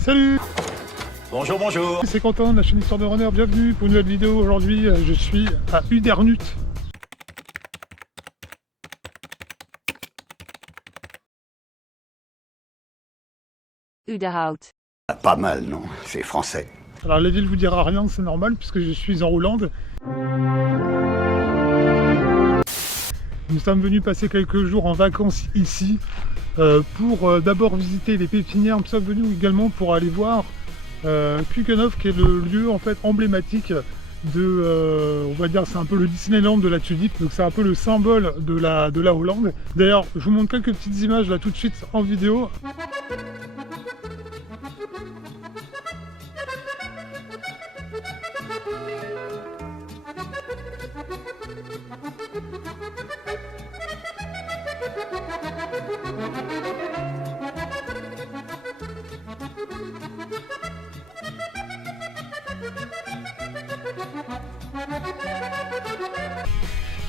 Salut! Bonjour, bonjour. C'est Quentin de la chaîne Histoire de Runner, bienvenue pour une nouvelle vidéo. Aujourd'hui, je suis à Udernut. Uderhout. Pas mal, non? C'est français. Alors la ville vous dira rien, c'est normal puisque je suis en Hollande. Nous sommes venus passer quelques jours en vacances ici pour d'abord visiter les pépinières. Nous sommes venus également pour aller voir Keukenhof, qui est le lieu en fait emblématique de, on va dire, c'est un peu le Disneyland de la tulipe, donc c'est un peu le symbole de la Hollande. D'ailleurs, je vous montre quelques petites images là tout de suite en vidéo.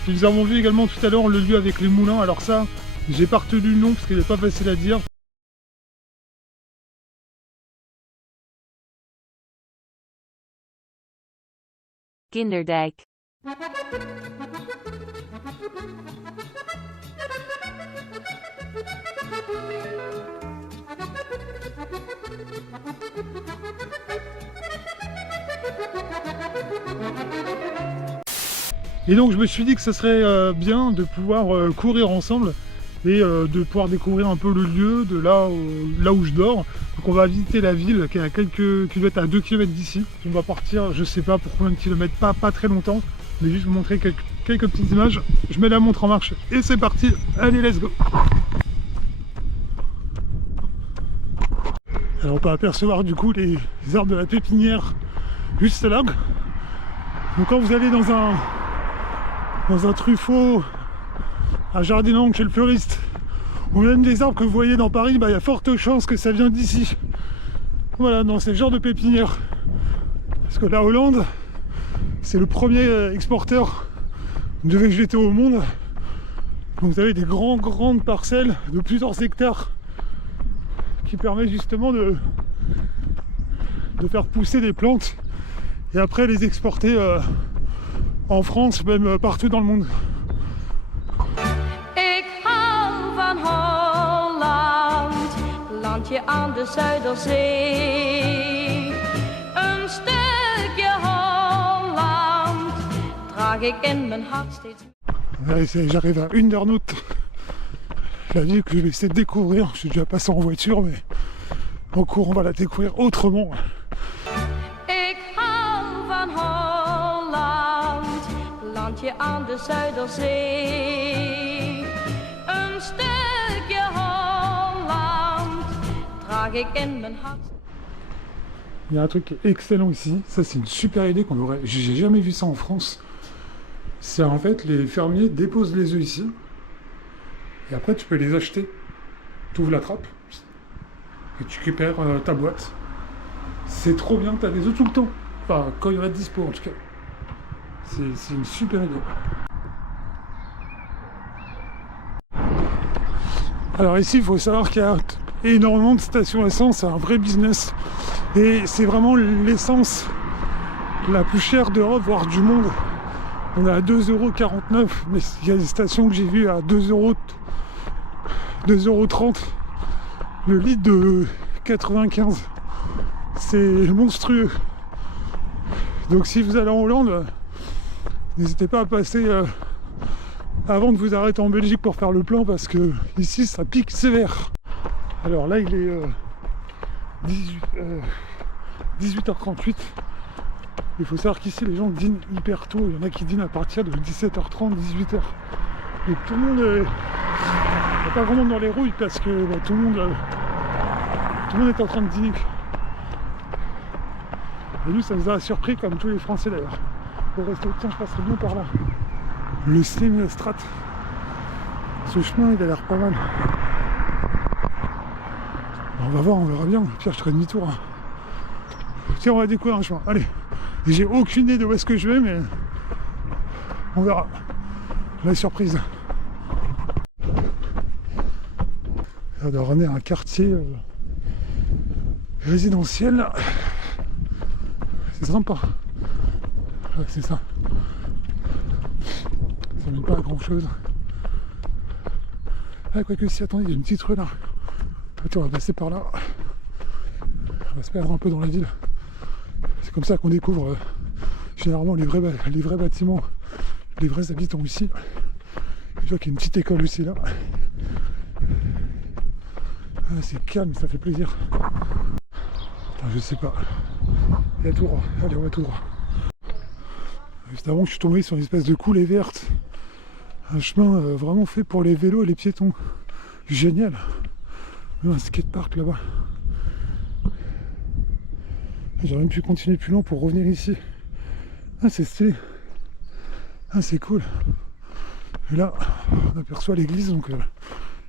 Nous avons vu également tout à l'heure le lieu avec les moulins. Alors ça, j'ai pas retenu le nom parce qu'il n'est pas facile à dire. Kinderdijk. Et donc je me suis dit que ce serait bien de pouvoir courir ensemble et de pouvoir découvrir un peu le lieu de là où je dors. Donc on va visiter la ville qui est à quelques kilomètres, à 2 km d'ici. On va partir, je sais pas pour combien de kilomètres, pas très longtemps, mais juste vous montrer quelques petites images. Je mets la montre en marche et c'est parti, allez let's go. Alors on peut apercevoir du coup les arbres de la pépinière juste là. Donc quand vous allez dans un truffaut, un jardin chez le fleuriste, ou même des arbres que vous voyez dans Paris, il y a forte chance que ça vient d'ici. Voilà, dans ce genre de pépinière. Parce que la Hollande, c'est le premier exporteur de végétaux au monde. Donc vous avez des grandes parcelles de plusieurs hectares qui permettent justement de faire pousser des plantes et après les exporter en France, même partout dans le monde. Ik hou van Holland, landje aan de Zuiderzee. Een stukje Holland draag ik in mijn hart steeds. J'arrive à Udernut, la ville que je vais essayer de découvrir. Je suis déjà passé en voiture, mais en courant on va la découvrir autrement. Ik hou van Holland, landje aan de Zuiderzee. Een stukje Holland draag ik in mijn hart. Il y a un truc excellent ici, ça c'est une super idée j'ai jamais vu ça en France. C'est en fait les fermiers déposent les œufs ici et après tu peux les acheter. Tu ouvres la trappe et tu récupères ta boîte. C'est trop bien, tu as des œufs tout le temps. Enfin, quand il y en a dispo en tout cas. C'est une super idée. Alors ici, il faut savoir qu'il y a énormément de stations essence, c'est un vrai business. Et c'est vraiment l'essence la plus chère d'Europe, voire du monde. On est à 2,49 €, mais il y a des stations que j'ai vues à 2,30 €. Le litre de 95. C'est monstrueux. Donc si vous allez en Hollande, n'hésitez pas à passer avant de vous arrêter en Belgique pour faire le plan, parce que ici ça pique sévère. Alors là il est 18h38. Il faut savoir qu'ici les gens dînent hyper tôt. Il y en a qui dînent à partir de 17h30, 18h. Et tout le monde il n'y a pas grand monde dans les rouilles parce que tout le monde est en train de dîner. Et nous ça nous a surpris, comme tous les Français d'ailleurs. Pour rester au temps, je passerai bien par là. Le Slim Strat. Ce chemin il a l'air pas mal. On va voir, on verra bien. Pierre, je ferai demi-tour. Tiens, on va découvrir un chemin. Allez. Et j'ai aucune idée de où est-ce que je vais, mais on verra. La surprise. Ça doit ramener un quartier résidentiel. C'est sympa. Ouais, c'est ça. Ça mène pas à grand chose. Ah, quoique si, attendez, il y a une petite rue là. Attends, on va passer par là. On va se perdre un peu dans la ville. C'est comme ça qu'on découvre généralement les vrais bâtiments, les vrais habitants ici. Je vois qu'il y a une petite école aussi là. Ah, c'est calme, ça fait plaisir. Attends, je sais pas. Il y a tout droit. Allez, on va tout droit. Juste avant, je suis tombé sur une espèce de coulée verte. Un chemin vraiment fait pour les vélos et les piétons. Génial. Un skatepark là-bas. J'aurais même pu continuer plus loin pour revenir ici. Ah, c'est stylé. Ah, c'est cool. Et là, on aperçoit l'église, donc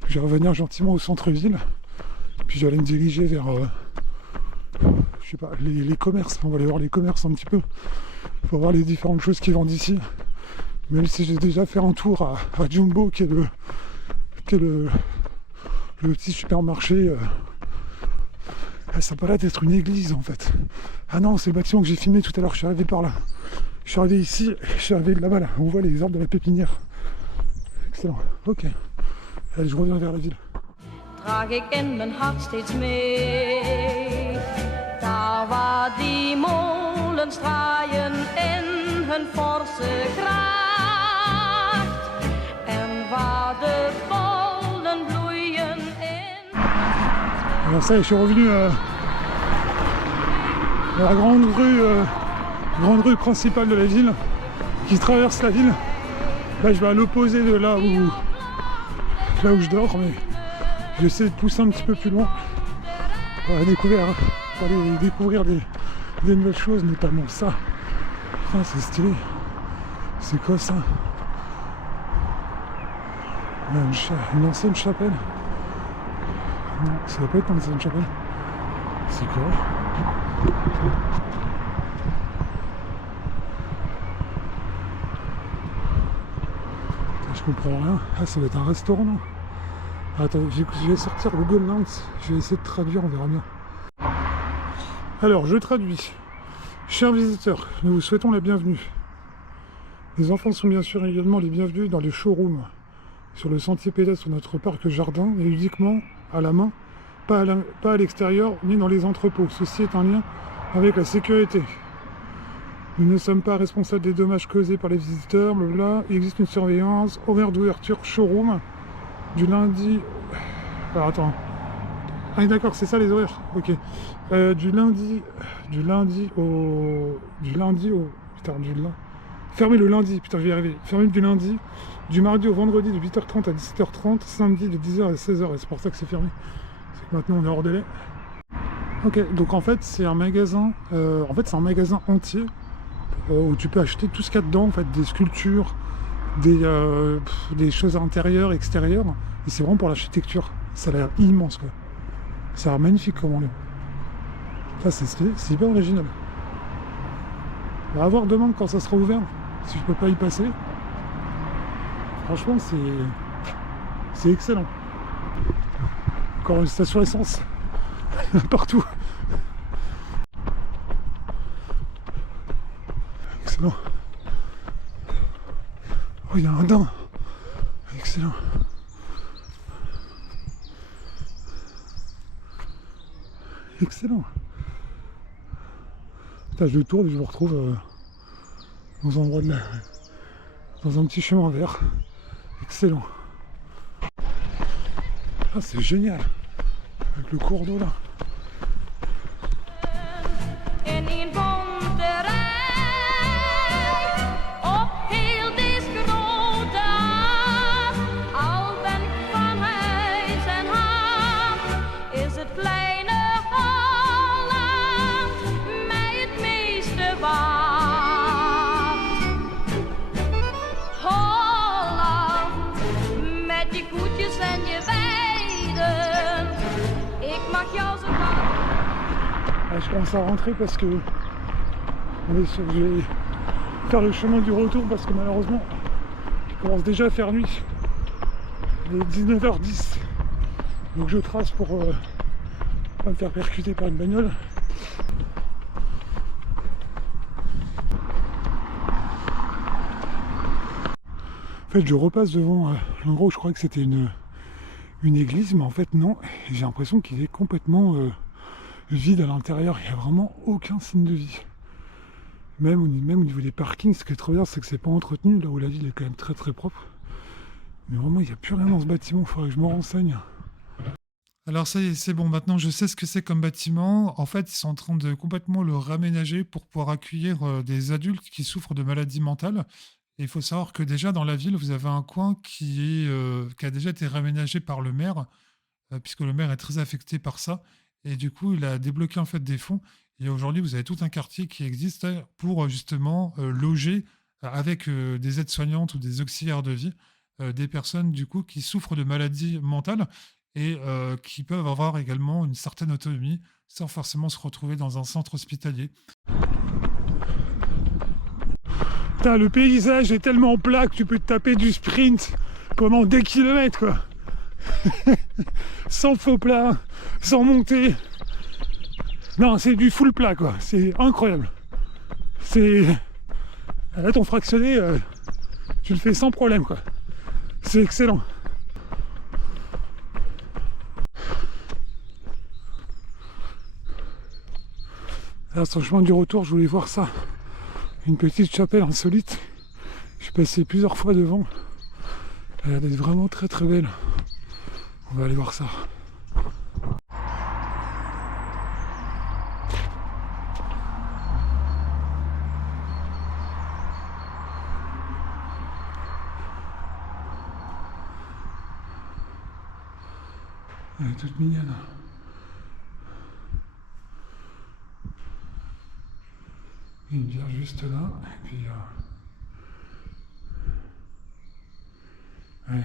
je vais revenir gentiment au centre-ville. Puis je vais aller me diriger vers, je sais pas, les commerces. On va aller voir les commerces un petit peu. Pour voir les différentes choses qui vendent ici. Même si j'ai déjà fait un tour à Jumbo, qui est le petit supermarché. Ça n'a pas l'air d'être une église en fait. Ah non, c'est le bâtiment que j'ai filmé tout à l'heure, je suis arrivé par là. Je suis arrivé ici, je suis arrivé là-bas là. On voit les arbres de la pépinière. Excellent, ok. Allez, je reviens vers la ville. Draag ik in mijn hart steeds mee. Daar waar die molens draaien in hun forse kracht. En waar de bollen bloeien in... Alors ça, je suis revenu à la grande rue principale de la ville, qui traverse la ville. Là, je vais à l'opposé de là où je dors, mais j'essaie de pousser un petit peu plus loin pour aller découvrir des nouvelles choses, notamment ça. Putain, c'est stylé. C'est quoi ça? Une ancienne chapelle. Non, ça va pas être une ancienne chapelle. C'est quoi? Je comprends rien. Ah, ça va être un restaurant, non? Attends, je vais sortir Google Lens. Je vais essayer de traduire, on verra bien. Alors, je traduis. Chers visiteurs, nous vous souhaitons la bienvenue. Les enfants sont bien sûr également les bienvenus dans les showrooms, sur le sentier pédestre de notre parc jardin, et uniquement à la main, pas à l'extérieur, ni dans les entrepôts. Ceci est en lien avec la sécurité. Nous ne sommes pas responsables des dommages causés par les visiteurs, blablabla. Il existe une surveillance, horaire d'ouverture showroom, du lundi... Alors attends. Ah d'accord, c'est ça les horaires, ok. Du lundi au... Putain, fermé le lundi, putain je vais y arriver. Fermé du lundi, du mardi au vendredi de 8h30 à 17h30, samedi de 10h à 16h, et c'est pour ça que c'est fermé. C'est que maintenant on est hors délai. Ok, donc en fait c'est un magasin, entier, où tu peux acheter tout ce qu'il y a dedans, en fait, des sculptures, des choses intérieures, extérieures, et c'est vraiment pour l'architecture. Ça a l'air immense quoi. Ça a l'air magnifique comme lieu. Ça c'est stylé, c'est hyper original. On va voir demain quand ça sera ouvert, si je peux pas y passer. Franchement c'est excellent. Encore une station essence. Partout. Excellent. Oh, il y a un daim. Excellent. Excellent. Putain, je tourne et je me retrouve dans un endroit dans un petit chemin vert. Excellent. Ah, c'est génial. Avec le cours d'eau là. In een bonte rij, op heel deze grote aard. Al ben ik van huis en haard, is het kleine Holland mij het meeste waard. Holland, met je koetjes en je weiden, ik mag jou zo graag. Je commence à rentrer parce que je vais faire le chemin du retour parce que malheureusement il commence déjà à faire nuit. Il est 19h10, donc je trace pour Pas me faire percuter par une bagnole. En fait, je repasse devant l'endroit où je croyais que c'était une église, mais en fait non. J'ai l'impression qu'il est complètement vide à l'intérieur. Il n'y a vraiment aucun signe de vie. Même au niveau des parkings, ce qui est trop bien, c'est que c'est pas entretenu, là où la ville est quand même très très propre. Mais vraiment, il n'y a plus rien dans ce bâtiment, il faudrait que je me renseigne. Alors ça y est, c'est bon, maintenant je sais ce que c'est comme bâtiment. En fait, ils sont en train de complètement le réaménager pour pouvoir accueillir des adultes qui souffrent de maladies mentales. Et il faut savoir que déjà dans la ville, vous avez un coin qui a déjà été réaménagé par le maire, puisque le maire est très affecté par ça. Et du coup, il a débloqué en fait des fonds. Et aujourd'hui, vous avez tout un quartier qui existe pour justement loger avec des aides-soignantes ou des auxiliaires de vie des personnes du coup qui souffrent de maladies mentales et qui peuvent avoir également une certaine autonomie sans forcément se retrouver dans un centre hospitalier. Putain, le paysage est tellement plat que tu peux te taper du sprint pendant des kilomètres quoi. Sans faux plat, sans monter. Non, c'est du full plat quoi, c'est incroyable. C'est... Là ton fractionné, tu le fais sans problème quoi. C'est excellent. Alors sur le chemin du retour, je voulais voir ça. Une petite chapelle insolite. Je suis passé plusieurs fois devant. Elle a l'air d'être vraiment très très belle. On va aller voir ça. Elle est toute mignonne. Une vierge juste là, et puis ouais.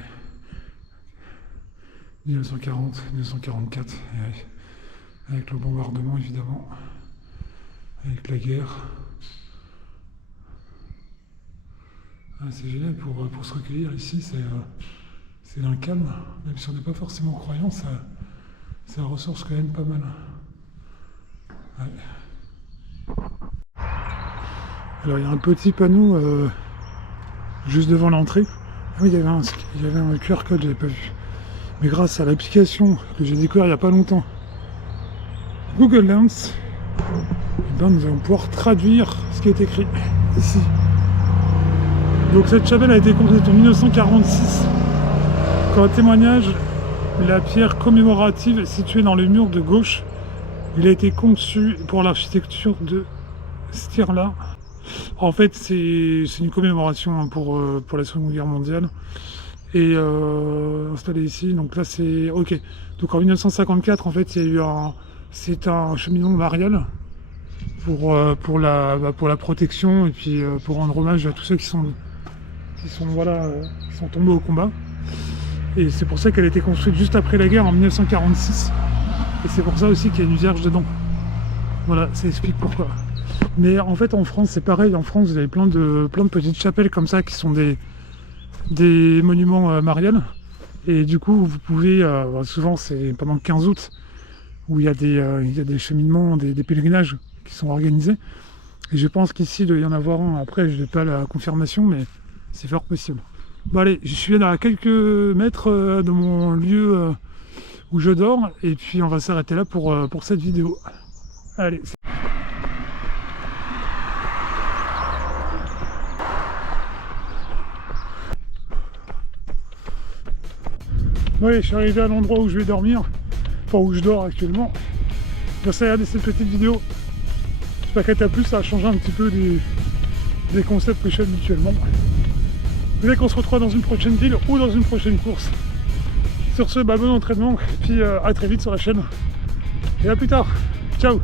1940, 1944, avec le bombardement évidemment, avec la guerre. Ah, c'est génial pour se recueillir ici, c'est un calme, même si on n'est pas forcément croyant, ça ressource quand même pas mal. Ouais. Alors il y a un petit panneau juste devant l'entrée. Ah oui, il y avait un QR code, je l'avais pas vu. Mais grâce à l'application que j'ai découvert il n'y a pas longtemps, Google Lens, eh ben, nous allons pouvoir traduire ce qui est écrit ici. Donc cette chapelle a été construite en 1946. Comme témoignage, la pierre commémorative située dans le mur de gauche, il a été conçu pour l'architecture de Stirla. En fait, c'est une commémoration pour la Seconde Guerre mondiale. Et installé ici, donc là c'est ok. Donc en 1954, en fait, il y a eu c'est un cheminement marial pour la protection et puis pour rendre hommage à tous ceux qui sont tombés au combat. Et c'est pour ça qu'elle a été construite juste après la guerre en 1946. Et c'est pour ça aussi qu'il y a une vierge dedans. Voilà, ça explique pourquoi. Mais en fait en France c'est pareil, en France vous avez plein de petites chapelles comme ça qui sont des monuments mariales. Et du coup vous pouvez, souvent c'est pendant le 15 août où il y a des cheminements, des pèlerinages qui sont organisés. Et je pense qu'ici il doit y en avoir un, après je n'ai pas la confirmation mais c'est fort possible. Bon allez, je suis à quelques mètres de mon lieu où je dors et puis on va s'arrêter là pour cette vidéo. Allez. Bon allez, je suis arrivé à l'endroit où je vais dormir, enfin où je dors actuellement. Merci à regarder cette petite vidéo. J'espère qu'elle t'a plu, ça a changé un petit peu des concepts que je fais habituellement. Vous savez qu'on se retrouve dans une prochaine ville ou dans une prochaine course. Sur ce, bon entraînement et puis à très vite sur la chaîne. Et à plus tard. Ciao.